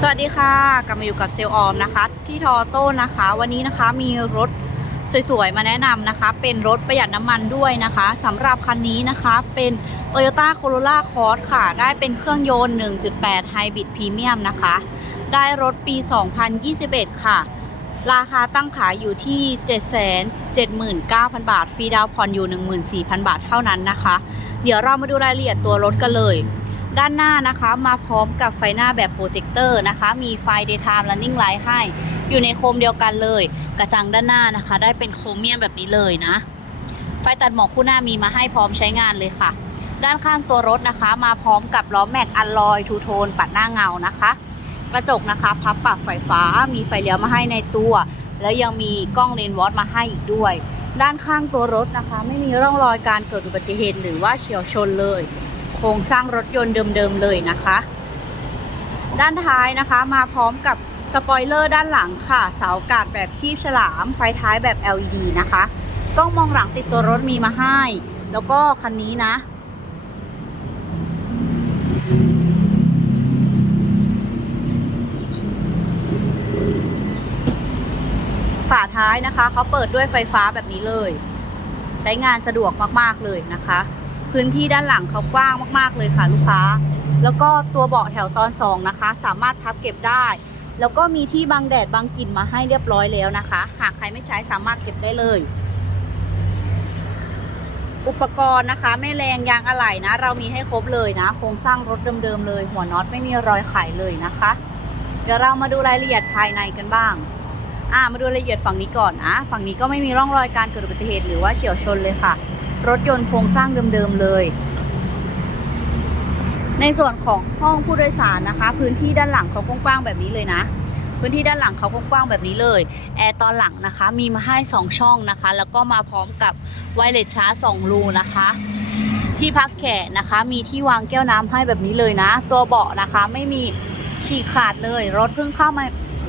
สวัสดีค่ะ กลับมาอยู่กับเซลล์ออมนะคะ ที่ทอโต้นะคะ วันนี้นะคะมีรถสวยๆ มาแนะนำนะคะ เป็นรถประหยัดน้ำมันด้วยนะคะสำหรับคันนี้นะคะเป็น Toyota Corolla Cross ค่ะ ได้เป็นเครื่องยนต์ 1.8 Hybrid Premium นะคะ ได้รถปี 2021 ค่ะ ราคาตั้งขายอยู่ที่ 779,000 บาท ฟรีดาวน์ผ่อนอยู่ 14,000 บาทเท่านั้นนะคะ เดี๋ยวเรามาดูรายละเอียดตัวรถกันเลย ด้านหน้านะคะมาพร้อมกับไฟหน้าแบบโปรเจคเตอร์นะคะ มีไฟ Daytime Running Light ให้ อยู่ในโคมเดียวกันเลย กระจังด้านหน้านะคะ ได้เป็นโครเมียมแบบนี้เลยนะ ไฟตัดหมอกคู่หน้ามีมาให้พร้อมใช้งานเลยค่ะ ด้านข้างตัวรถนะคะ มาพร้อมกับล้อแม็กอัลลอยทูโทนปัดหน้าเงานะคะ กระจกนะคะ พับปรับไฟฟ้า มีไฟเลี้ยวมาให้ในตัว แล้วยังมีกล้องเลนส์วอตมาให้อีกด้วย ด้านข้างตัวรถนะคะ ไม่มีร่องรอยการเกิดอุบัติเหตุหรือว่าเฉียวชนเลย โครงสร้างรถยนต์เดิมๆเลยนะคะ ด้านท้ายนะคะมาพร้อมกับสปอยเลอร์ด้านหลังค่ะ เสาอากาศแบบคีบฉลาม ไฟท้ายแบบ LED นะคะกล้องมองหลังติดตัวรถมีมาให้ แล้วก็คันนี้นะ ฝาท้ายนะคะเขาเปิดด้วยไฟฟ้าแบบนี้เลย ใช้งานสะดวกมาก ๆ เลยนะคะ พื้นที่ด้านหลังเขากว้างมาก ๆ เลยค่ะลูกค้า แล้วก็ตัวเบาะแถวตอนสองนะคะ สามารถพับเก็บได้ แล้วก็มีที่บังแดดบังกลิ่นมาให้เรียบร้อยแล้วนะคะ หากใครไม่ใช้สามารถเก็บได้เลย อุปกรณ์นะคะไม่แรงยางอะไหล่นะ เรามีให้ครบเลยนะ โครงสร้างรถเดิมๆเลย หัวน็อตไม่มีรอยไขเลยนะคะ เดี๋ยวเรามาดูรายละเอียดภายในกันบ้าง อ่ามาดูรายละเอียดฝั่งนี้ก่อนนะฝั่งนี้ก็ไม่มีร่องรอยการเกิดอุบัติเหตุหรือว่าเฉียวชนเลยค่ะ รถยนต์โครงสร้างเดิมๆเลย ในส่วนของห้องผู้โดยสารนะคะ พื้นที่ด้านหลังเขากว้างๆแบบนี้เลยนะ พื้นที่ด้านหลังเขากว้างๆแบบนี้เลยแอร์ตอนหลังนะคะ มีมาให้ 2 ช่องนะคะ แล้วก็มาพร้อมกับไวเลสชาร์จ2รูนะคะที่พักแขกนะคะ มีที่วางแก้วน้ำให้แบบนี้เลยนะ ตัวเบาะนะคะไม่มีฉีกขาดเลย รถเพิ่งเข้ามา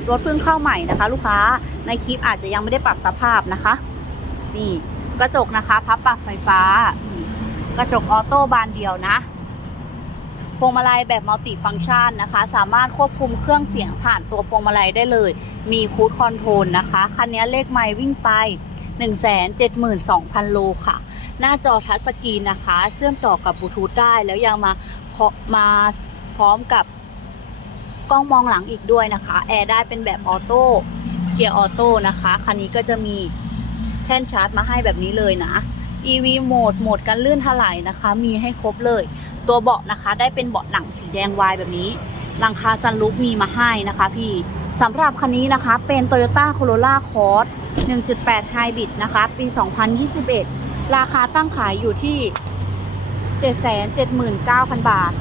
รถเพิ่งเข้าใหม่นะคะ ลูกค้าในคลิปอาจจะยังไม่ได้ปรับสภาพนะคะ นี่ กระจกนะคะ พับปรับไฟฟ้า กระจกออโต้บานเดียวนะพวงมาลัยแบบมัลติฟังก์ชันนะคะ สามารถควบคุมเครื่องเสียงผ่านตัวพวงมาลัยได้เลย มีคูดคอนโทรลนะคะ คันนี้เลขไมล์วิ่งไป 172,000 โลค่ะ หน้าจอทัชสกรีนนะคะ เชื่อมต่อกับบลูทูธได้ แล้วยังมาพร้อมมาพร้อมกับกล้องมองหลังอีกด้วยนะคะ แอร์ได้เป็นแบบออโต้ เกียร์ออโต้นะคะ คันนี้ก็จะมี แท่นชาร์จมาให้แบบนี้เลยนะ EV โหมดโหมดกันลื่นถลายนะคะ มีให้ครบเลย ตัวเบาะนะคะได้เป็นเบาะหนังสีแดงวายแบบนี้ หลังคาซันรูฟมีมาให้นะคะพี่สำหรับคันนี้นะคะเป็น Toyota Corolla Cross 1.8 Hybrid นะคะ ปี 2021 ราคาตั้งขายอยู่ที่ 779,000 บาท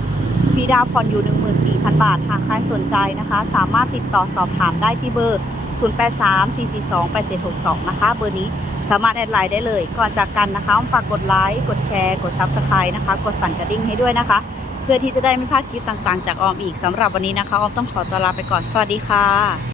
ฟรีดาวผ่อนอยู่ 14,000 บาท หากใครสนใจนะคะ สามารถติดต่อสอบถามได้ที่เบอร์ 0834428762 นะคะ เบอร์นี้ สามารถแอดไลน์ได้เลย ก่อนจากกันนะคะฝากกดไลค์กดแชร์ กดซับสไครต์นะคะ กดสั่นกระดิ่งให้ด้วยนะคะ เพื่อที่จะได้ไม่พลาดคลิปต่างๆ จากออมอีกสำหรับวันนี้นะคะออมต้องขอตัวลาไปก่อนสวัสดีค่ะ